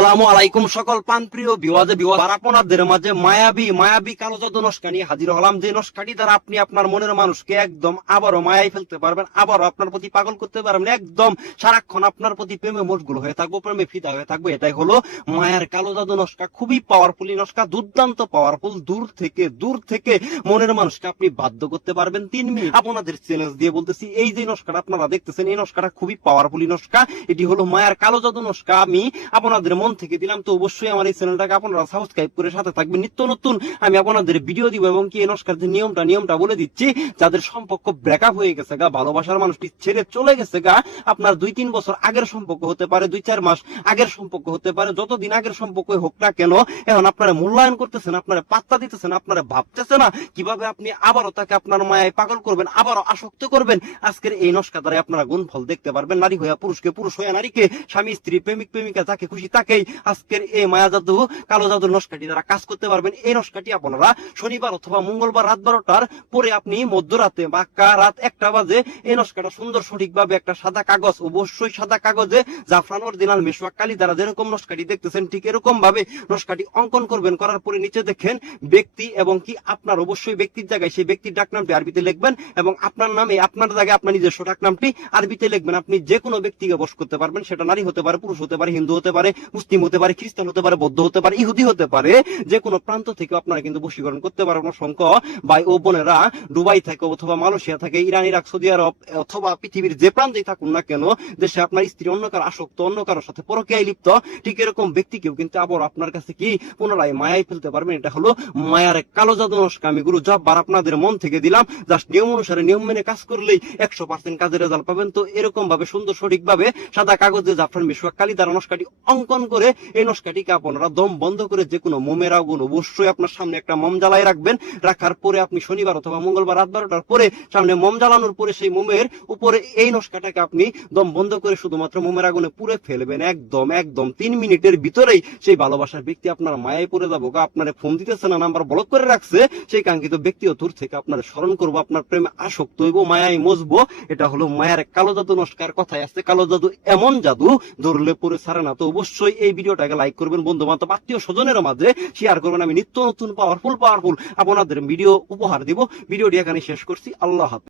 আসসালামু আলাইকুম সকল প্রাণপ্রিয় ভিউয়ার আপনাদের মাঝে মায়াবী কালো জাদু নস্কা নিয়ে হাজির হলাম। যে নস্কাটি দ্বারা আপনি আপনার মনের মানুষকে একদম আবারও মায়ায় ফেলতে পারবেন, আবারও আপনার প্রতি পাগল করতে পারবেন, একদম সারাক্ষণ আপনার প্রতি প্রেমে মশগুল হয়ে থাকবো, প্রেমে ফিদা হয়ে থাকবো। এটাই হলো মায়ার কালো জাদু নস্কা। খুবই পাওয়ারফুল নস্কা, দুর্দান্ত পাওয়ারফুল। দূর থেকে মনের মানুষকে আপনি বাধ্য করতে পারবেন 3 মিনিট। আপনাদের চ্যালেঞ্জ দিয়ে বলতেছি, এই যে নস্কাটা আপনারা দেখতেছেন, এই নস্কাটা খুবই পাওয়ারফুল নস্কা। এটি হলো মায়ার কালো জাদু নস্কা। আমি আপনাদের মন থেকে দিলাম, তো অবশ্যই আমার এই চ্যানেলটাকে আপনারা সাবস্ক্রাইব করে সাথে থাকবেন। নিত্য নতুন আমি আপনাদের ভিডিও দিব এবং কি এই নস্কার যে নিয়মটা বলে দিচ্ছি। যাদের সম্পর্ক ব্রেকআপ হয়ে গেছে গা, ভালোবাসার মানুষটি ছেড়ে চলে গেছে গা, আপনার 2-3 বছর আগের সম্পর্ক হতে পারে, 2-4 মাস আগের সম্পর্ক হতে পারে, যতদিন আগের সম্পর্ক হোক না কেন, এখন আপনারা মূল্যায়ন করতেছেন, আপনারা পাত্তা দিতেছেন, আপনারা ভাবতেছে না কিভাবে আপনি আবারও তাকে আপনার মায়ায় পাগল করবেন, আবারও আসক্ত করবেন। আজকের এই নস্কা দ্বারা আপনারা গুণফল দেখতে পারবেন। নারী হইয়া পুরুষকে, পুরুষ হইয়া নারীকে, স্বামী স্ত্রী প্রেমিক প্রেমিকা যাকে খুশি তাকেই আজকের এই মায়া জাদু কালো জাদুর নস্কাটি দ্বারা কাজ করতে পারবেন। এই নস্কাটি আপনারা শনিবার অথবা মঙ্গলবার রাত 12টার পরে আপনি মধ্যরাতে বা রাত 1টা বাজে এই নস্কাটা সুন্দর সঠিকভাবে একটা সাদা কাগজ, অবশ্যই সাদা কাগজে জাফরান অরিজিনাল মেশওয়াক কালি দ্বারা যেরকম নস্কাটি দেখতেছেন ঠিক এরকম ভাবে নস্কাটি অঙ্কন করবেন। করার পরে নিচে দেখেন ব্যক্তি এবং কি আপনার, অবশ্যই ব্যক্তির জায়গায় সেই ব্যক্তির ডাকনামটি আরবিতে লিখবেন এবং আপনার নামে আপনার জায়গায় আপনার নিজস্ব ডাকনামটি আরবিতে লিখবেন। আপনি যে কোনো ব্যক্তিকে বশ করতে পারবেন, সেটা নারী হতে পারে, পুরুষ হতে পারে, হিন্দু হতে পারে, মুসলিম হতে পারে, খ্রিস্টান হতে পারে, বৌদ্ধ হতে পারে, ইহুদি হতে পারে, যে কোনো প্রান্ত থেকে আপনারা কিন্তু বশীকরণ করতে পারবেন। অসংখ্য ভাই ও বোনেরা দুবাই থাকে অথবা মালয়েশিয়া থাকে, ইরান, ইরাক, সৌদি আরব অথবা পৃথিবীর যে প্রান্তেই থাকুন না কেন, দেশে আপনার স্ত্রী অন্য কারো আসক্ত, অন্য কারোর সাথে পরকীয়ায় লিপ্ত, ঠিক এরকম ব্যক্তিকেও কিন্তু আবার আপনার কাছে কি পুনরায় মায়ায় ফেলতে পারবেন। এটা হলো মায়ার কালো জাদু নস্কা। আমি গুরু জব্বার আপনাদের মন থেকে দিলাম। জাস্ট নিয়ম অনুসারে, নিয়ম মেনে কাজ করলেই 100% কাজের রেজাল্ট পাবেন। তো এরকম ভাবে সুন্দর সঠিকভাবে সাদা কাগজে জাফরান মেশওয়াক কালি দ্বারা নস্কাটি অঙ্কন করে এই নস্কাটিকে আপনারা দম বন্ধ করে যে কোনো মোমের আগুন, অবশ্যই আপনার সামনে একটা মোম জ্বালাই রাখবেন। রাখার পরে আপনি শনিবার অথবা মঙ্গলবার রাত 12টার পরে সামনে মোম জ্বালানোর পরে সেই মোমের উপরে এই নস্কাটাকে আপনি দম বন্ধ করে শুধুমাত্র মোমের আগুনে পুড়ে ফেলবেন। একদম 3 মিনিটের ভিতরেই সেই ভালোবাসার ব্যক্তি আপনার মায়ায় পড়ে যাবো। আপনার ফোন দিতেছে না, নাম্বার ব্লক করে রাখছে, সেই কাঙ্ক্ষিত ব্যক্তিও দূর থেকে আপনার স্মরণ করবো, আপনার প্রেমে আসক্ত হইব, মায়ায় মজবো। এটা হলো মায়ের কালো জাদু নস্কার। কথায় আছে কালো জাদু এমন জাদু ধরলে পরে ছাড়ে না। তো অবশ্যই এই ভিডিওটাকে লাইক করবেন, বন্ধু বান্ধব আত্মীয় স্বজনের মাঝে শেয়ার করবেন। আমি নিত্য নতুন পাওয়ারফুল আপনাদের ভিডিও উপহার দিব। ভিডিওটি এখানে শেষ করছি। আল্লাহ হাফেজ।